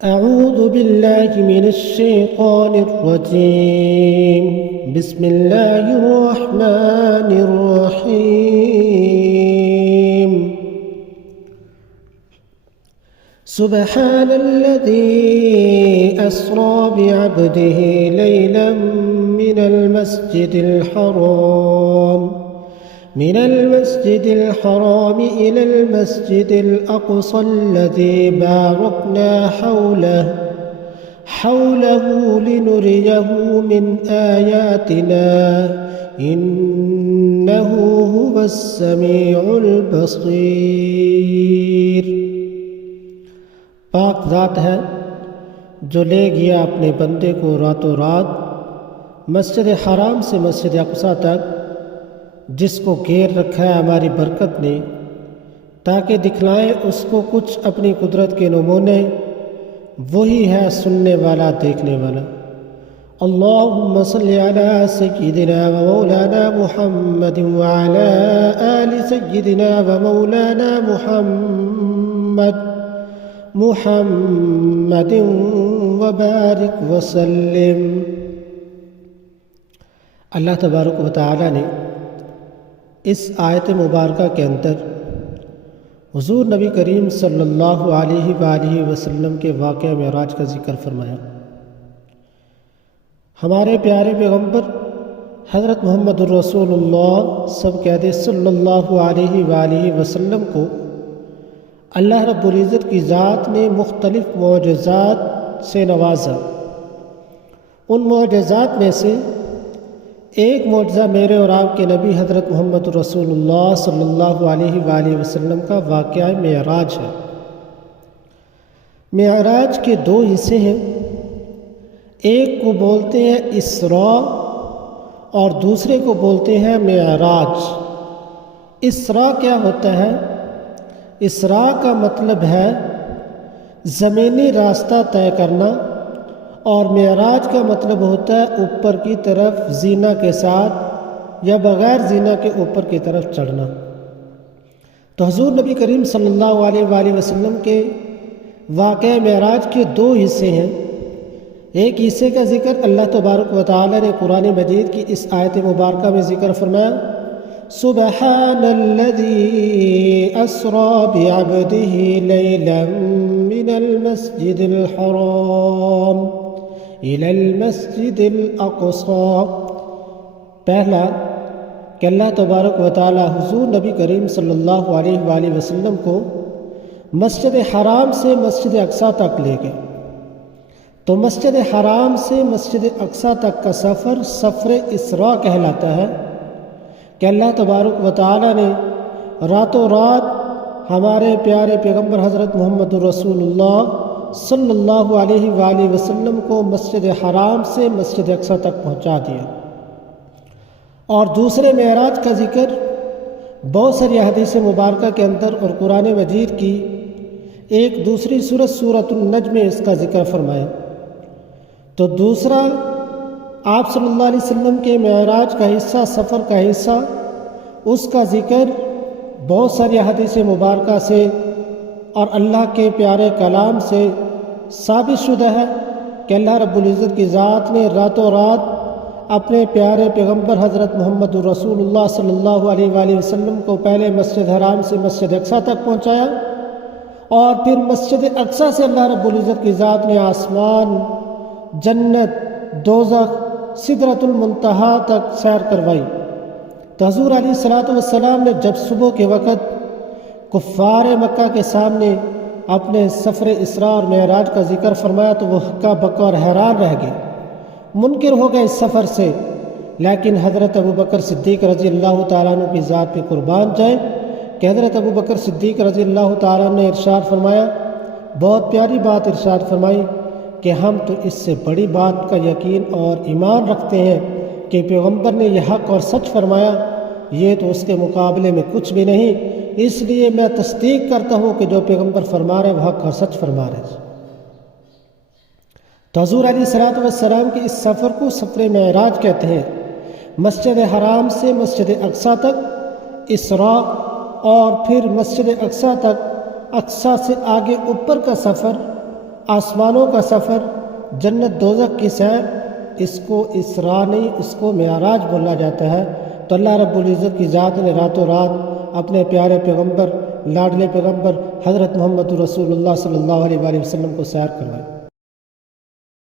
أعوذ بالله من الشيطان الرجيم بسم الله الرحمن الرحيم سبحان الذي أسرى بعبده ليلا من المسجد الحرام إلى المسجد الأقصى الذي باركنا حوله لنريه من آياتنا إنه هو السميع البصير۔ پاک ذات ہے جو لے گیا اپنے بندے کو راتوں رات مسجد حرام سے مسجد اقصی تک، جس کو گھیر رکھا ہے ہماری برکت نے، تاکہ دکھلائیں اس کو کچھ اپنی قدرت کے نمونے۔ وہی ہے سننے والا دیکھنے والا۔ اللہم صلی علی سیدنا و مولانا محمد وعلی آل سیدنا و مولانا محمد وبارک وسلم۔ اللہ تبارک و تعالی نے اس آیت مبارکہ کے اندر حضور نبی کریم صلی اللہ علیہ وآلہ وسلم کے واقعہ معراج کا ذکر فرمایا۔ ہمارے پیارے پیغمبر حضرت محمد الرسول اللہ سب کہتے صلی اللہ علیہ وآلہ وسلم کو اللہ رب العزت کی ذات نے مختلف معجزات سے نوازا۔ ان معجزات میں سے ایک معجزہ میرے اور آپ کے نبی حضرت محمد رسول اللہ صلی اللہ علیہ وآلہ وسلم کا واقعہ معراج ہے۔ معراج کے دو حصے ہیں، ایک کو بولتے ہیں اسراء اور دوسرے کو بولتے ہیں معراج۔ اسراء کیا ہوتا ہے؟ اسراء کا مطلب ہے زمینی راستہ طے کرنا، اور معراج کا مطلب ہوتا ہے اوپر کی طرف زینہ کے ساتھ یا بغیر زینہ کے اوپر کی طرف چڑھنا۔ تو حضور نبی کریم صلی اللہ علیہ وآلہ وسلم کے واقعہ معراج کے دو حصے ہیں۔ ایک حصے کا ذکر اللہ تبارک و تعالی نے قرآن مجید کی اس آیت مبارکہ میں ذکر فرمایا، سبحان الذي اسرى بعبده ليلا من المسجد الحرام إلى المسجد الأقصى۔ پہلا کہ اللہ تبارک و تعالی حضور نبی کریم صلی اللہ علیہ وآلہ وسلم کو مسجد حرام سے مسجد اقصی تک لے گئے۔ تو مسجد حرام سے مسجد اقصی تک کا سفر اسراء کہلاتا ہے، کہ اللہ تبارک و تعالی نے راتوں رات ہمارے پیارے پیغمبر حضرت محمد رسول اللہ صلی اللہ علیہ وآلہ وسلم کو مسجد حرام سے مسجد اقصی تک پہنچا دیا۔ اور دوسرے معراج کا ذکر بہت ساری احادیث مبارکہ کے اندر اور قرآن مجید کی ایک دوسری سورۃ النجم میں اس کا ذکر فرمایا۔ تو دوسرا آپ صلی اللہ علیہ وسلم کے معراج کا حصہ، سفر کا حصہ، اس کا ذکر بہت ساری احادیث مبارکہ سے اور اللہ کے پیارے کلام سے ثابت شدہ ہے کہ اللہ رب العزت کی ذات نے راتوں رات اپنے پیارے پیغمبر حضرت محمد رسول اللہ صلی اللہ علیہ وآلہ وسلم کو پہلے مسجد حرام سے مسجد اقصی تک پہنچایا، اور پھر مسجد اقصی سے اللہ رب العزت کی ذات نے آسمان، جنت، دوزخ، سدرۃ المنتہا تک سیر کروائی۔ تو حضور علیہ السلام نے جب صبح کے وقت کفار مکہ کے سامنے اپنے سفر اسراء اور معراج کا ذکر فرمایا تو وہ ہکا بکا اور حیران رہ گئے، منکر ہو گئے اس سفر سے۔ لیکن حضرت ابوبکر صدیق رضی اللہ تعالیٰ عنہ کی ذات پہ قربان جائے کہ حضرت ابوبکر صدیق رضی اللہ تعالیٰ عنہ نے ارشاد فرمایا، بہت پیاری بات ارشاد فرمائی کہ ہم تو اس سے بڑی بات کا یقین اور ایمان رکھتے ہیں کہ پیغمبر نے یہ حق اور سچ فرمایا، یہ تو اس کے مقابلے میں کچھ بھی نہیں، اس لیے میں تصدیق کرتا ہوں کہ جو پیغمبر فرما رہے وہ حق اور سچ فرما رہے۔ تو حضور علیہ السلام کے اس سفر کو سفر معراج کہتے ہیں۔ مسجد حرام سے مسجد اقصی تک اسراء اور پھر مسجد اقصی تک، اقصی سے آگے اوپر کا سفر آسمانوں کا سفر، جنت دوزخ کی سیر، اس کو اسراء نہیں، اس کو معراج بولا جاتا ہے۔ تو اللہ رب العزت کی ذات نے راتوں رات اپنے پیارے پیغمبر، لاڈلے پیغمبر حضرت محمد رسول اللہ صلی اللہ علیہ وآلہ وسلم کو سیر کروائی۔